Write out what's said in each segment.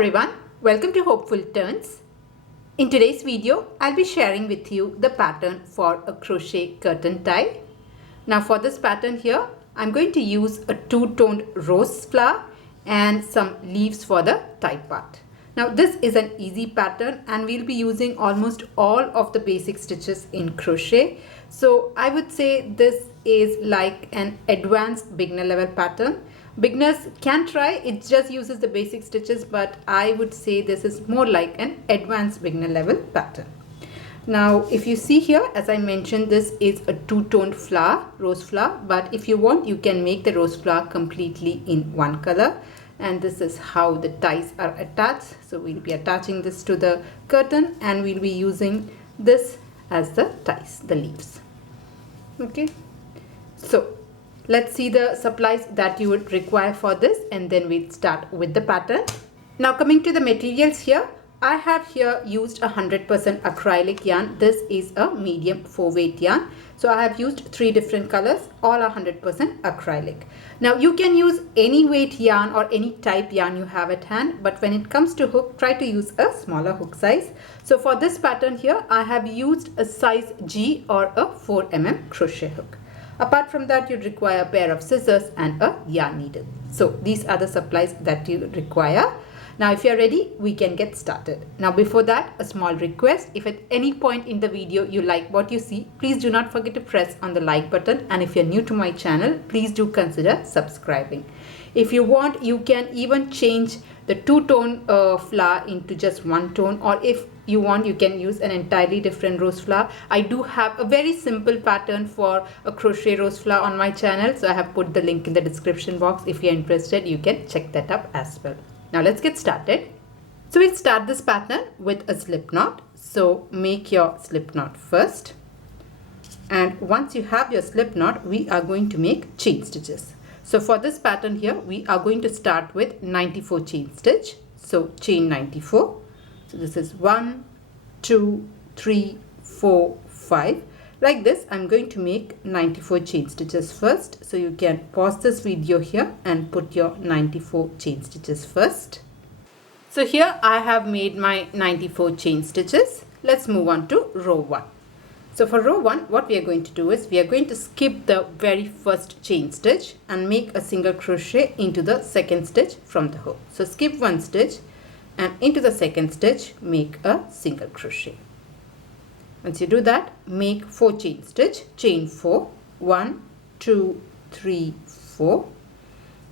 everyone, welcome to Hopeful Turns. In today's video, I'll be sharing with you the pattern for a crochet curtain tie. Now for this pattern here, I'm going to use a two-toned rose flower and some leaves for the tie part. Now this is an easy pattern and we'll be using almost all of the basic stitches in crochet. So I would say this is like an advanced beginner level pattern. Beginners can try, it just uses the basic stitches, but I would say this is more like an advanced beginner level pattern. Now if you see here, as I mentioned, this is a two-toned flower, rose flower, but if you want you can make the rose flower completely in one color. And this is how the ties are attached. So we'll be attaching this to the curtain and we'll be using this as the ties, the leaves. Okay, so let's see the supplies that you would require for this and then we'll start with the pattern. Now coming to the materials here, I have here used 100% acrylic yarn. This is a medium 4-weight yarn. So I have used 3 different colors, all are 100% acrylic. Now you can use any weight yarn or any type yarn you have at hand, but when it comes to hook, try to use a smaller hook size. So for this pattern here, I have used a size G or a 4mm crochet hook. Apart from that, you'd require a pair of scissors and a yarn needle. So these are the supplies that you require. Now if you're ready, we can get started. Now before that, a small request. If at any point in the video you like what you see, please do not forget to press on the like button. And if you're new to my channel, please do consider subscribing. If you want, you can even change the two-tone flower into just one tone, or if you want, you can use an entirely different rose flower. I do have a very simple pattern for a crochet rose flower on my channel, so I have put the link in the description box. If you're interested, you can check that up as well. Now let's get started. So we'll start this pattern with a slip knot. So make your slip knot first, and once you have your slip knot, we are going to make chain stitches. So for this pattern here, we are going to start with 94 chain stitch. So chain 94. So this is 1, 2, 3, 4, 5. Like this, I'm going to make 94 chain stitches first. So you can pause this video here and put your 94 chain stitches first. So here I have made my 94 chain stitches. Let's move on to row 1. So for row 1, what we are going to do is we are going to skip the very first chain stitch and make a single crochet into the second stitch from the hook. So skip one stitch and into the second stitch make a single crochet. Once you do that, make 4 chain stitch, chain 4, 1, 2, 3, 4.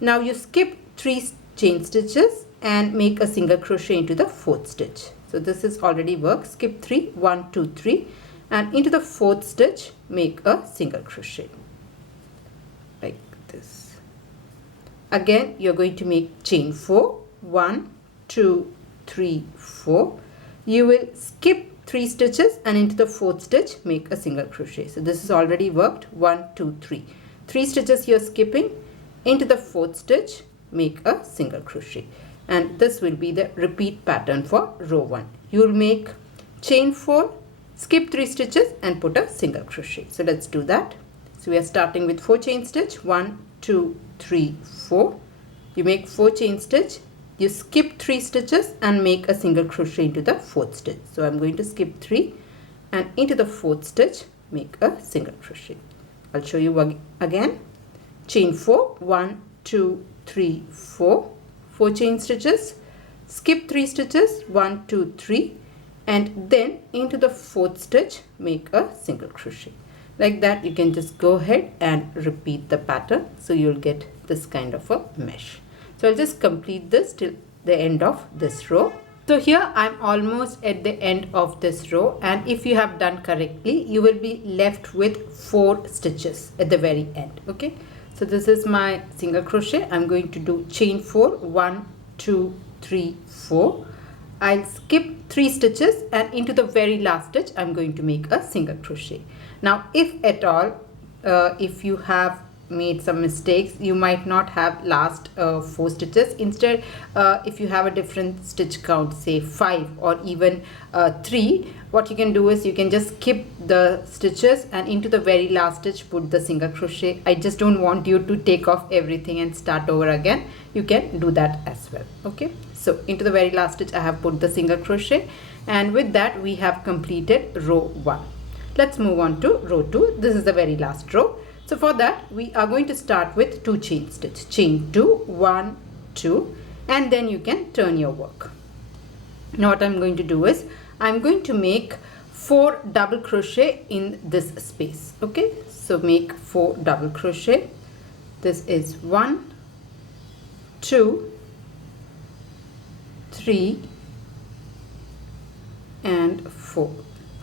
Now you skip 3 chain stitches and make a single crochet into the 4th stitch. So this is already worked. Skip 3, 1, 2, 3, and into the 4th stitch make a single crochet like this. Again, you're going to make chain 4, 1, 2, 3, 4. You will skip 3 stitches and into the 4th stitch make a single crochet. So this is already worked. 1, 2, 3. 3 stitches you're skipping, into the 4th stitch make a single crochet, and this will be the repeat pattern for row 1. You will make chain 4, skip 3 stitches and put a single crochet. So let's do that. So we are starting with 4 chain stitch, 1, 2, 3, 4. You make 4 chain stitch, you skip 3 stitches and make a single crochet into the 4th stitch. So I'm going to skip 3 and into the 4th stitch make a single crochet. I'll show you again. Chain 4, 1, 2, 3, 4. 4 chain stitches, skip 3 stitches, 1, 2, 3, and then into the 4th stitch make a single crochet. Like that, you can just go ahead and repeat the pattern. So you'll get this kind of a mesh. So I'll just complete this till the end of this row. So here I'm almost at the end of this row, and if you have done correctly, you will be left with 4 stitches at the very end. Okay, so this is my single crochet. I'm going to do chain 4, 1, 2, 3, 4. I'll skip 3 stitches and into the very last stitch I'm going to make a single crochet. Now if at all if you have made some mistakes. You might not have last 4 stitches. Instead, if you have a different stitch count, say 5 or even 3, what you can do is you can just skip the stitches and into the very last stitch put the single crochet. I just don't want you to take off everything and start over again. You can do that as well. Okay, so into the very last stitch I have put the single crochet, and with that we have completed row 1. Let's move on to row 2. This is the very last row. So for that we are going to start with 2 chain stitch. Chain 2, 1, 2, and then you can turn your work. Now what I'm going to do is I'm going to make 4 double crochet in this space. Okay, so make 4 double crochet. This is 1, 2, 3 and 4.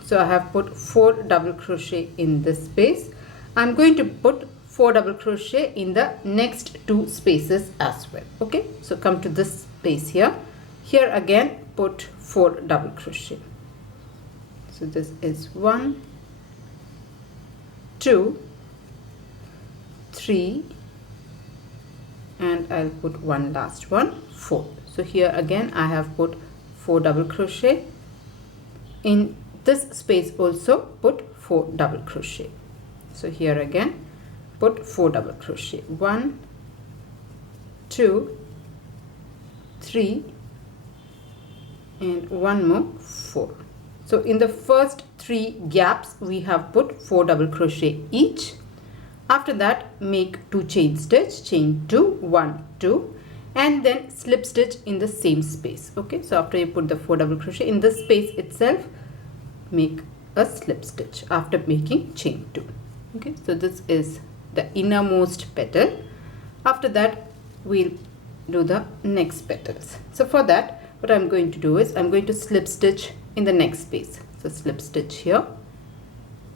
So I have put 4 double crochet in this space. I'm going to put 4 double crochet in the next 2 spaces as well. Okay, so come to this space here. Here again put 4 double crochet. So this is 1, 2, 3 and I'll put one last one, 4. So here again I have put 4 double crochet. In this space also put 4 double crochet. So here again put 4 double crochet. 1, 2, 3 and one more, 4. So in the first 3 gaps we have put 4 double crochet each. After that make 2 chain stitch, chain 2, 1, 2 and then slip stitch in the same space. Okay, so after you put the 4 double crochet in this space itself, make a slip stitch after making chain 2. Okay, so this is the innermost petal. After that we'll do the next petals. So for that what I'm going to do is I'm going to slip stitch in the next space. So slip stitch here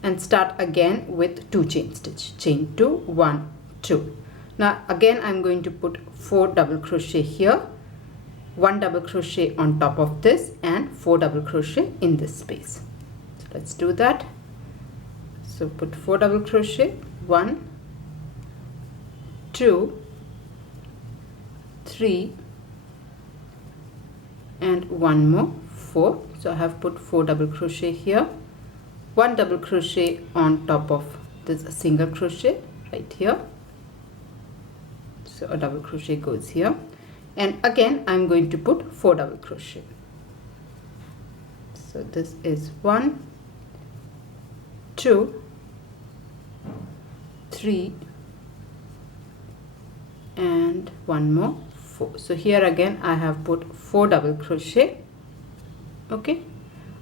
and start again with 2 chain stitch, chain 2, 1, 2. Now again I'm going to put 4 double crochet here, 1 double crochet on top of this and 4 double crochet in this space. So let's do that. So put 4 double crochet, 1, 2, 3 and one more, 4. So I have put 4 double crochet here, 1 double crochet on top of this single crochet right here. So a double crochet goes here and again I'm going to put 4 double crochet. So this is 1, 2, 3 and one more, 4. So here again I have put 4 double crochet. Okay,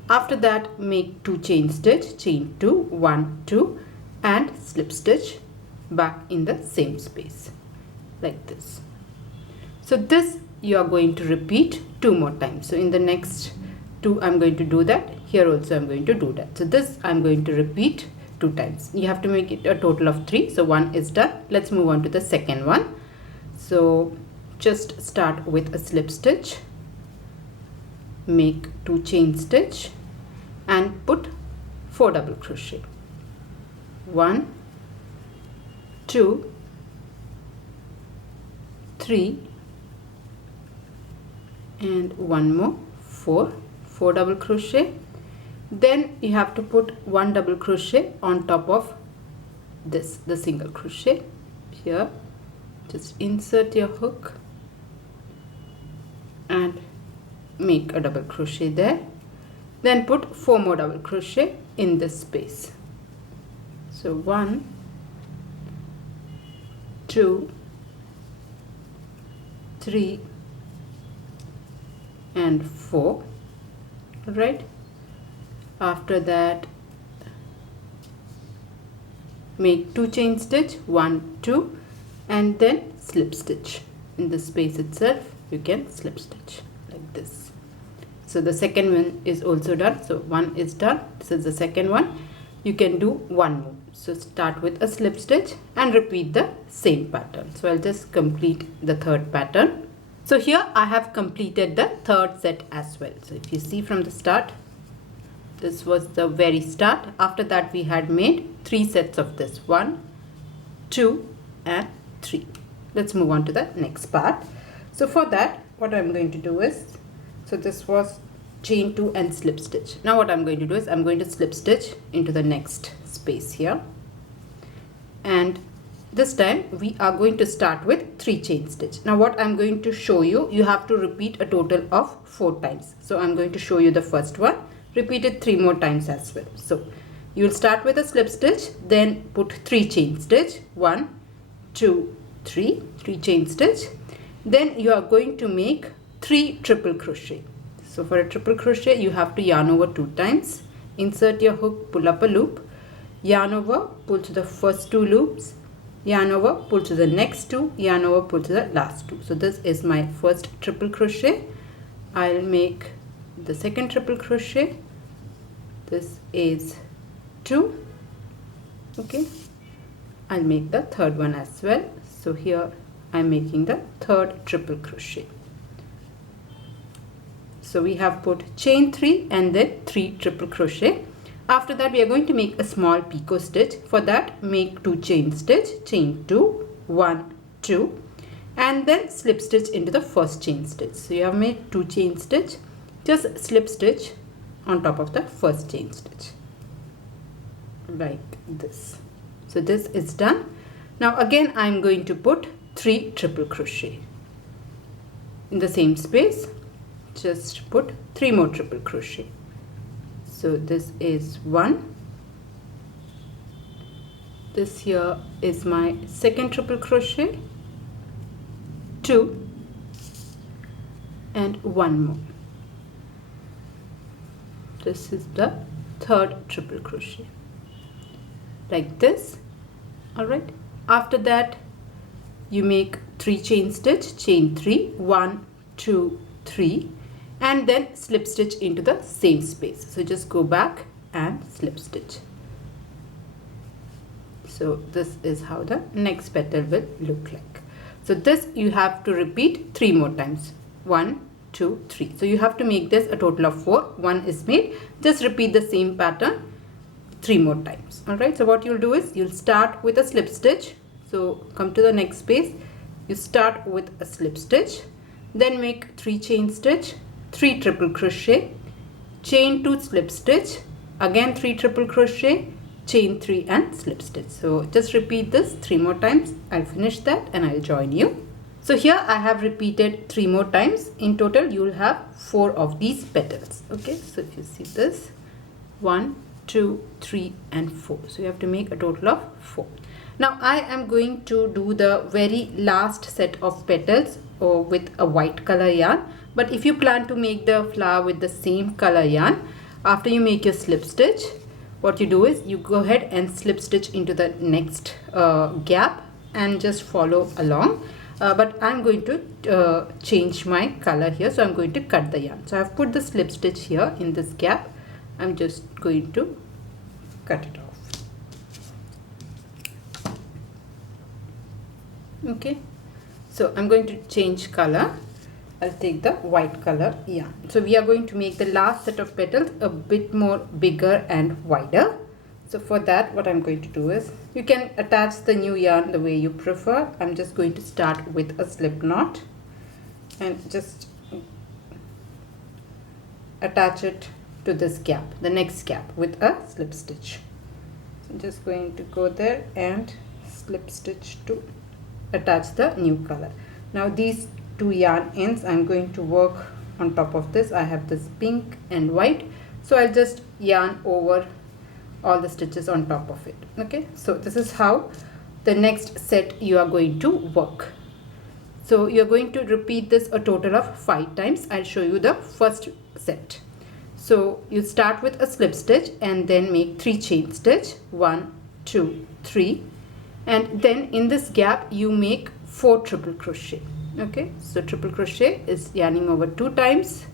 after that make 2 chain stitch, chain 2, 1, 2 and slip stitch back in the same space like this. So this you are going to repeat 2 more times. So in the next 2 I'm going to do that. Here also I'm going to do that. So this I'm going to repeat 2 times. You have to make it a total of 3. So 1 is done. Let's move on to the second one. So just start with a slip stitch, make 2 chain stitch and put 4 double crochet. 1, 2, 3 and one more, 4 double crochet. Then you have to put 1 double crochet on top of this, the single crochet here. Just insert your hook and make a double crochet there. Then put 4 more double crochet in this space. So 1, 2, 3 and 4. Right, after that make 2 chain stitch, 1, 2 and then slip stitch in the space itself. You can slip stitch like this. So the second one is also done. So 1 is done. This is the second one. You can do 1 more. So start with a slip stitch and repeat the same pattern. So I'll just complete the third pattern. So here I have completed the third set as well. So if you see from the start, this was the very start. After that we had made 3 sets of this, 1, 2 and 3. Let's move on to the next part. So for that, what I'm going to do is, so this was chain 2 and slip stitch. Now what I'm going to do is I'm going to slip stitch into the next space here, and this time we are going to start with 3 chain stitch. Now what I'm going to show you, you have to repeat a total of 4 times. So I'm going to show you the first one, repeat it 3 more times as well. So you will start with a slip stitch, then put 3 chain stitch, 1 2 3 chain stitch. Then you are going to make 3 triple crochet. So for a triple crochet, you have to yarn over 2 times, insert your hook, pull up a loop, yarn over, pull to the first 2 loops, yarn over, pull to the next 2, yarn over, pull to the last 2. So this is my first triple crochet. I'll make the second triple crochet. This is 2. Okay, I'll make the third one as well. So here I'm making the third triple crochet. So we have put chain 3 and then 3 triple crochet. After that, we are going to make a small picot stitch. For that, make 2 chain stitch, chain 2, 1 2, and then slip stitch into the first chain stitch. So you have made 2 chain stitch, just slip stitch on top of the first chain stitch like this. So this is done. Now again I'm going to put 3 triple crochet in the same space. Just put 3 more triple crochet. So this is 1. This here is my second triple crochet, 2, and 1 more. This is the third triple crochet like this. Alright, after that you make 3 chain stitch, chain 3, 1 2 3, and then slip stitch into the same space. So just go back and slip stitch. So this is how the next petal will look like. So this you have to repeat 3 more times, 1 2 3. So you have to make this a total of 4. 1 is made. Just repeat the same pattern 3 more times. Alright, so what you'll do is you'll start with a slip stitch. So come to the next space, you start with a slip stitch, then make 3 chain stitch, 3 triple crochet, chain 2 slip stitch, again 3 triple crochet, chain 3 and slip stitch. So just repeat this 3 more times. I'll finish that and I'll join you. So here I have repeated 3 more times. In total you will have 4 of these petals. Okay, so if you see this, 1 2 3 and 4. So you have to make a total of 4. Now I am going to do the very last set of petals with a white color yarn. But if you plan to make the flower with the same color yarn, after you make your slip stitch, what you do is you go ahead and slip stitch into the next gap and just follow along. But I'm going to change my color here, so I'm going to cut the yarn. So I've put the slip stitch here in this gap. I'm just going to cut it off. Okay, so I'm going to change color. I'll take the white color yarn. So we are going to make the last set of petals a bit more bigger and wider. So for that, what I'm going to do is, you can attach the new yarn the way you prefer. I'm just going to start with a slip knot and just attach it to this gap, the next gap, with a slip stitch. So I'm just going to go there and slip stitch to attach the new color. Now these 2 yarn ends, I'm going to work on top of this. I have this pink and white, so I'll just yarn over all the stitches on top of it. Okay, so this is how the next set you are going to work. So you're going to repeat this a total of 5 times. I'll show you the first set. So you start with a slip stitch and then make 3 chain stitch, 1 2 3, and then in this gap you make 4 triple crochet. Okay, so triple crochet is yarning over 2 times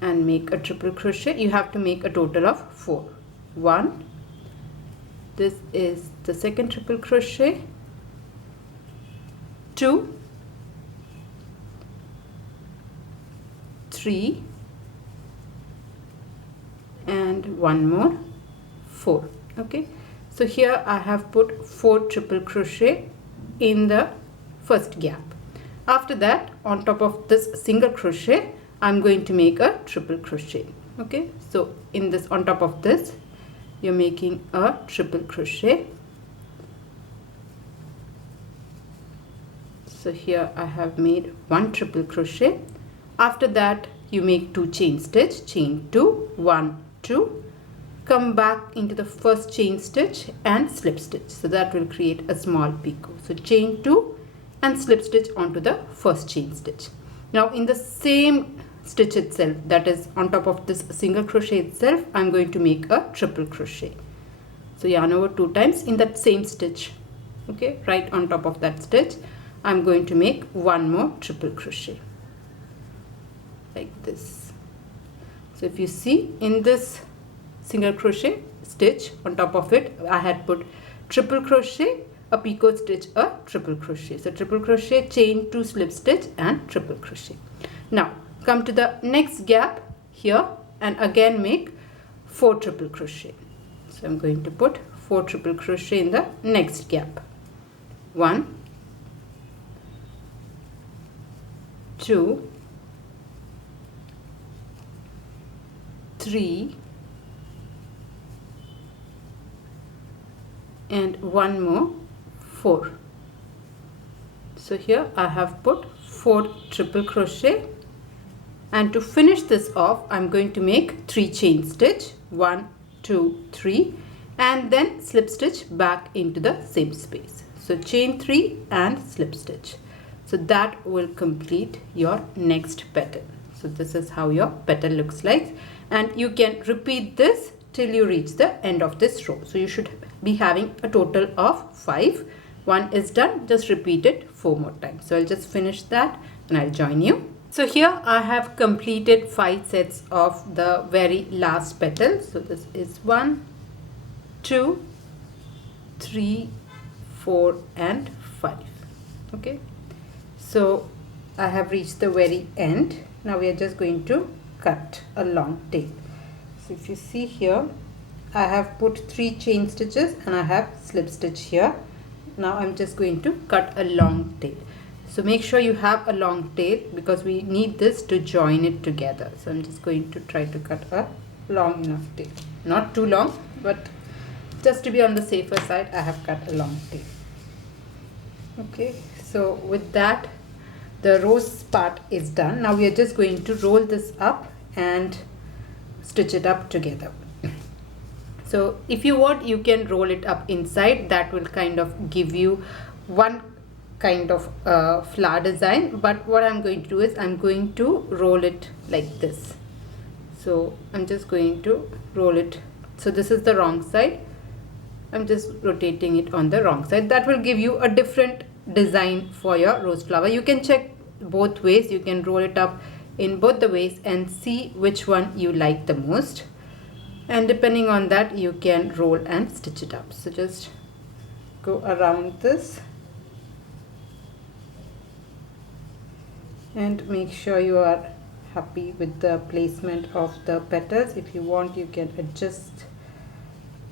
and make a triple crochet. You have to make a total of 4. 1, this is the second triple crochet, 2, 3, and 1 more, 4. Okay, So here I have put 4 triple crochet in the first gap. After that, on top of this single crochet, I'm going to make a triple crochet. Okay, so in this, on top of this, you're making a triple crochet. So here I have made 1 triple crochet. After that, you make 2 chain stitch, chain 2, 1, 2, come back into the first chain stitch and slip stitch. So that will create a small picot. So chain 2 and slip stitch onto the first chain stitch. Now in the same stitch itself, that is on top of this single crochet itself, I'm going to make a triple crochet. So yarn over 2 times in that same stitch. Okay, right on top of that stitch, I'm going to make 1 more triple crochet like this. So if you see, in this single crochet stitch, on top of it I had put triple crochet, a picot stitch, a triple crochet. So triple crochet, chain 2, slip stitch and triple crochet. Now come to the next gap here and again make 4 triple crochet. So I'm going to put 4 triple crochet in the next gap. 1, 2, 3 and 1 more, 4. So here I have put 4 triple crochet, and to finish this off I'm going to make 3 chain stitch, 1, 2, 3, and then slip stitch back into the same space. So chain 3 and slip stitch. So that will complete your next petal. So this is how your petal looks like, and you can repeat this till you reach the end of this row. So you should be having a total of 5. 1 is done, just repeat it 4 more times. So I'll just finish that and I'll join you. So here I have completed 5 sets of the very last petal. So this is 1, 2, 3, 4 and 5. Okay, so I have reached the very end. Now we are just going to cut a long tail. So if you see here, I have put 3 chain stitches and I have slip stitch here. Now I'm just going to cut a long tail. So make sure you have a long tail because we need this to join it together. So I'm just going to try to cut a long enough tail. Not too long, but just to be on the safer side, I have cut a long tail. Okay, so with that, the rose part is done. Now we are just going to roll this up and stitch it up together. So if you want, you can roll it up inside. That will kind of give you one kind of flower design, but what I'm going to do is I'm going to roll it like this. So I'm just going to roll it. So this is the wrong side. I'm just rotating it on the wrong side. That will give you a different design for your rose flower. You can check both ways. You can roll it up in both the ways and see which one you like the most, and depending on that you can roll and stitch it up. So just go around this and make sure you are happy with the placement of the petals. If you want, you can adjust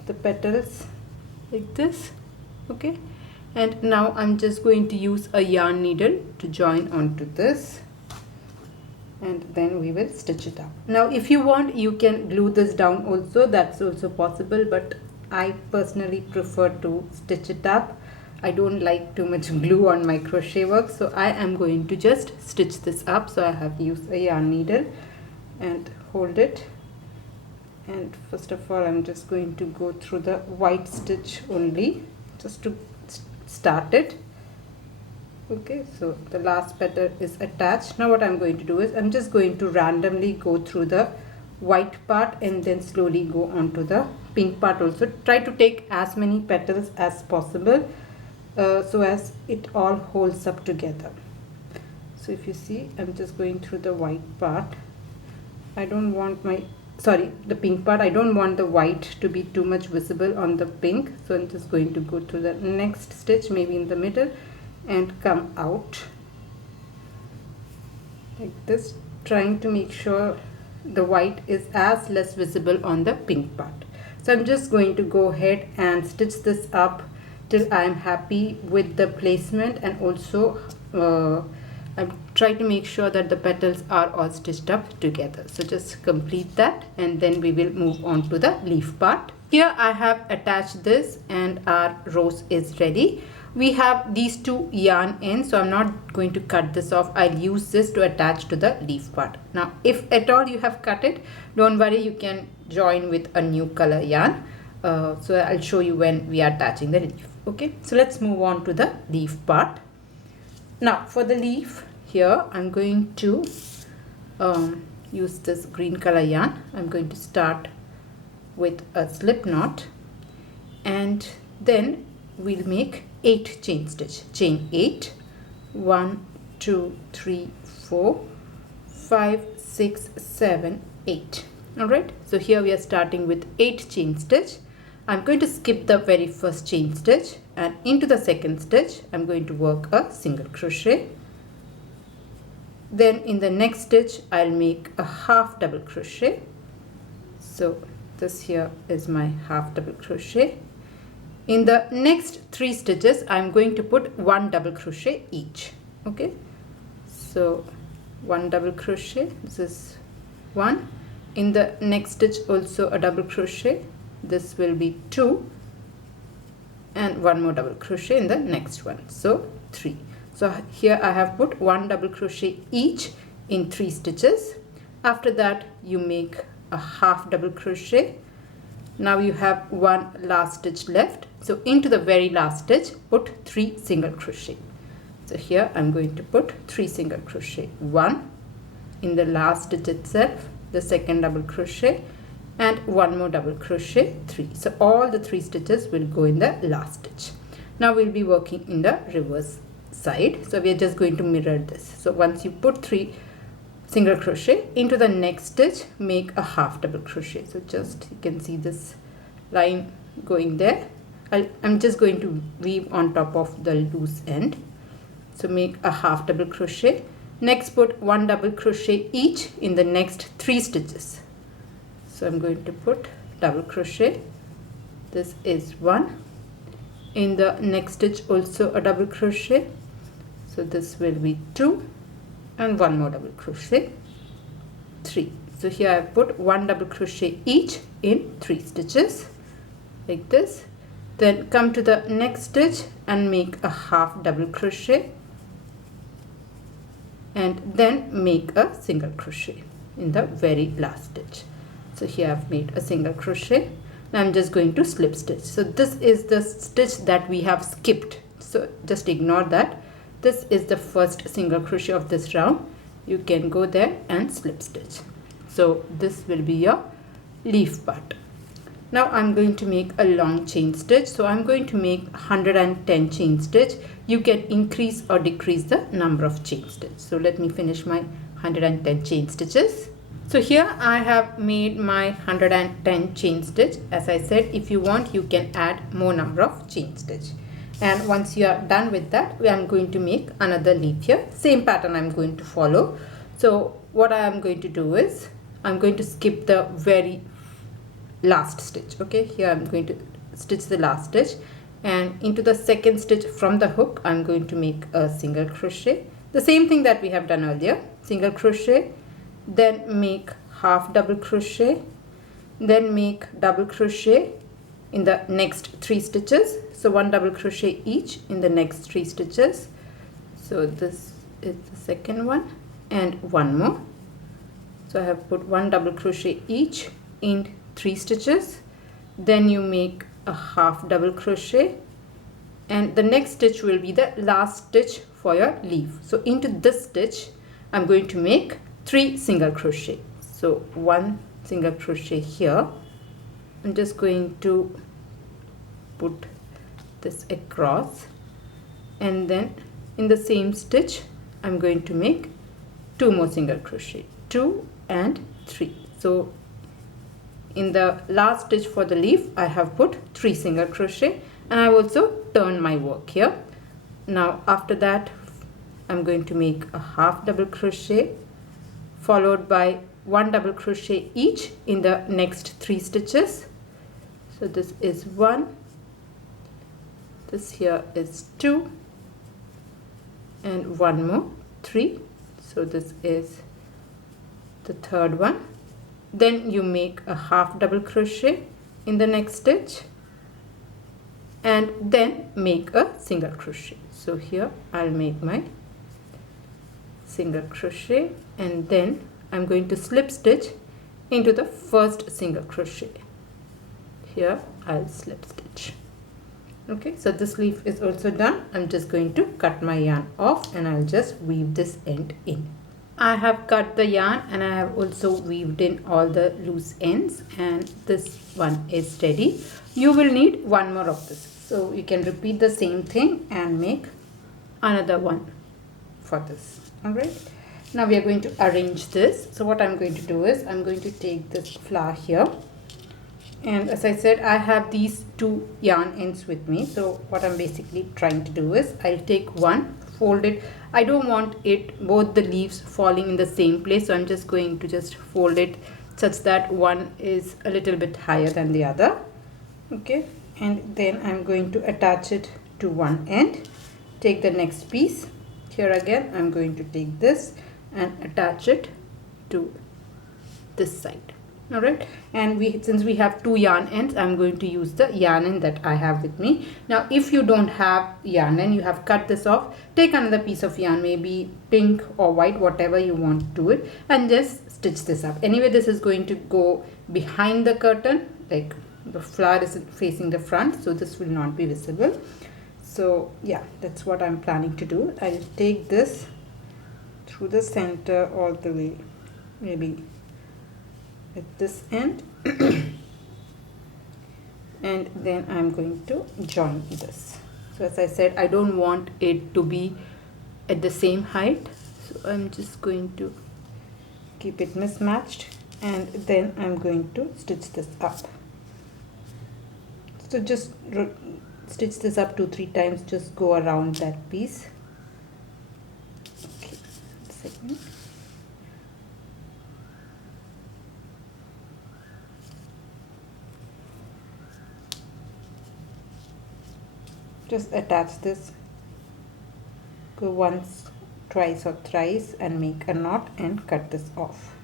the petals like this. Okay, and now I'm just going to use a yarn needle to join onto this, and then we will stitch it up. Now if you want, you can glue this down also. That's also possible, but I personally prefer to stitch it up. I don't like too much glue on my crochet work, so I am going to just stitch this up. So I have used a yarn needle and hold it, and first of all I'm just going to go through the white stitch only just to start it. Okay, so the last petal is attached. Now what I'm going to do is I'm just going to randomly go through the white part and then slowly go onto the pink part also. Try to take as many petals as possible so as it all holds up together. So if you see, I'm just going through the white part. I don't want the pink part. I don't want the white to be too much visible on the pink, so I'm just going to go to the next stitch, maybe in the middle, and come out like this, trying to make sure the white is as less visible on the pink part. So I'm just going to go ahead and stitch this up till I am happy with the placement, and also I'm trying to make sure that the petals are all stitched up together. So just complete that, and then we will move on to the leaf part. Here I have attached this and our rose is ready. We have these two yarn ends, so I'm not going to cut this off. I'll use this to attach to the leaf part. Now if at all you have cut it, don't worry, you can join with a new color yarn. So I'll show you when we are attaching the leaf. Okay, so let's move on to the leaf part. Now for the leaf, here I'm going to use this green color yarn. I'm going to start with a slip knot, and then we'll make 8 chain stitch. Chain 8, 1 2 3 4 5 6 7 8. All right, so here we are starting with 8 chain stitch. I'm going to skip the very first chain stitch, and into the second stitch I'm going to work a single crochet. Then in the next stitch I'll make a half double crochet. So this here is my half double crochet. In the next 3 stitches I'm going to put 1 double crochet each. Okay, so 1 double crochet, this is 1. In the next stitch also a double crochet, this will be 2, and 1 more double crochet in the next one, so 3. So here I have put 1 double crochet each in 3 stitches. After that you make a half double crochet. Now you have 1 last stitch left, so into the very last stitch put 3 single crochet. So here I'm going to put 3 single crochet, 1 in the last stitch itself, the second double crochet, and 1 more double crochet, 3. So all the 3 stitches will go in the last stitch. Now we'll be working in the reverse side, so we are just going to mirror this. So once you put 3 single crochet, into the next stitch make a half double crochet. So just you can see this line going there. I'm just going to weave on top of the loose end. So make a half double crochet. Next put 1 double crochet each in the next 3 stitches. So I'm going to put double crochet. This is 1. In the next stitch also a double crochet. So this will be 2, and 1 more double crochet, 3. So here I have put 1 double crochet each in 3 stitches like this. Then come to the next stitch and make a half double crochet, and then make a single crochet in the very last stitch. So here I've made a single crochet. Now I'm just going to slip stitch. So this is the stitch that we have skipped, so just ignore that. This is the first single crochet of this round. You can go there and slip stitch. So this will be your leaf part. Now I'm going to make a long chain stitch. So I'm going to make 110 chain stitch. You can increase or decrease the number of chain stitch. So let me finish my 110 chain stitches. So here I have made my 110 chain stitch. As I said, if you want, you can add more number of chain stitch. And once you are done with that, I am going to make another leaf here. Same pattern I'm going to follow. So what I am going to do is I'm going to skip the very last stitch. Okay, here I'm going to stitch the last stitch, and into the second stitch from the hook I'm going to make a single crochet. The same thing that we have done earlier. Single crochet, then make half double crochet, then make double crochet in the next 3 stitches. So 1 double crochet each in the next 3 stitches. So this is the second one, and 1 more. So I have put 1 double crochet each in 3 stitches. Then you make a half double crochet, and the next stitch will be the last stitch for your leaf. So into this stitch I'm going to make 3 single crochet. So 1 single crochet here. I'm just going to put this across, and then in the same stitch I'm going to make 2 more single crochet, 2 and 3. So in the last stitch for the leaf I have put 3 single crochet, and I also turn my work here. Now after that I'm going to make a half double crochet followed by 1 double crochet each in the next 3 stitches. So this is 1, this here is 2, and one more, 3. So this is the third one. Then you make a half double crochet in the next stitch and then make a single crochet. So here I'll make my single crochet and then I'm going to slip stitch into the first single crochet. Here I'll slip stitch. Okay, so this leaf is also done. I'm just going to cut my yarn off and I'll just weave this end in. I have cut the yarn and I have also weaved in all the loose ends, and this one is ready. You will need one more of this, so you can repeat the same thing and make another one for this. Alright, now we are going to arrange this. So what I'm going to do is I'm going to take this flower here, and as I said, I have these 2 yarn ends with me. So what I'm basically trying to do is I'll take one, fold it. I don't want it both the leaves falling in the same place, so I'm just going to just fold it such that one is a little bit higher than the other. Okay, and then I'm going to attach it to one end. Take the next piece. Here again I'm going to take this and attach it to this side. Alright, and since we have 2 yarn ends, I'm going to use the yarn end that I have with me. Now if you don't have yarn end, you have cut this off, take another piece of yarn, maybe pink or white, whatever you want to do it, and just stitch this up. Anyway, this is going to go behind the curtain, like the flower is facing the front, so this will not be visible. So yeah, that's what I'm planning to do. I'll take this through the center all the way, maybe at this end and then I'm going to join this. So as I said, I don't want it to be at the same height, so I'm just going to keep it mismatched and then I'm going to stitch this up. So just stitch this up 2-3 times, just go around that piece. Okay, 1 second. Just attach this, go once, twice or thrice and make a knot and cut this off.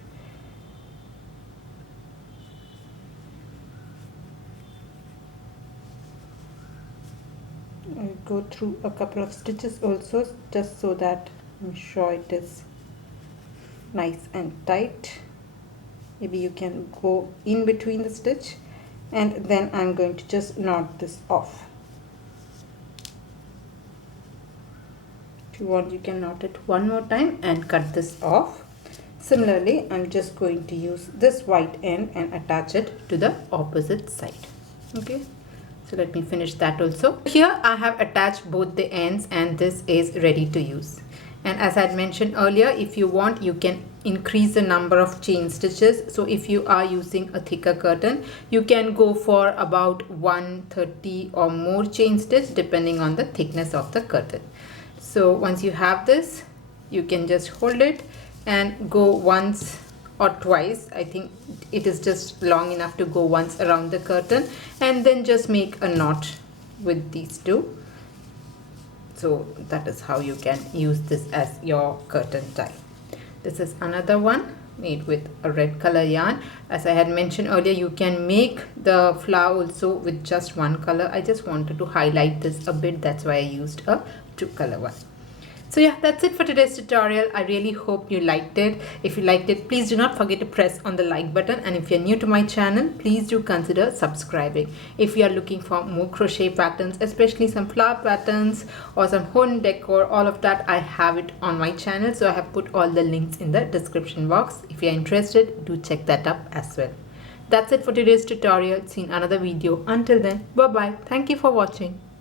I'll go through a couple of stitches also, just so that I'm sure it is nice and tight. Maybe you can go in between the stitch and then I'm going to just knot this off. If you want, you can knot it one more time and cut this off. Similarly, I'm just going to use this white end and attach it to the opposite side. Okay, so let me finish that also. Here I have attached both the ends and this is ready to use. And as I had mentioned earlier, if you want, you can increase the number of chain stitches. So if you are using a thicker curtain, you can go for about 130 or more chain stitch depending on the thickness of the curtain. So once you have this, you can just hold it and go once or twice. I think it is just long enough to go once around the curtain and then just make a knot with these 2. So that is how you can use this as your curtain tie. This is another one made with a red color yarn. As I had mentioned earlier, you can make the flower also with just one color. I just wanted to highlight this a bit, that's why I used a 2-color one. So yeah, that's it for today's tutorial. I really hope you liked it. If you liked it, please do not forget to press on the like button, and if you're new to my channel, please do consider subscribing. If you are looking for more crochet patterns, especially some flower patterns or some home decor, all of that, I have it on my channel, so I have put all the links in the description box. If you're interested, do check that up as well. That's it for today's tutorial. See you in another video. Until then, bye bye. Thank you for watching.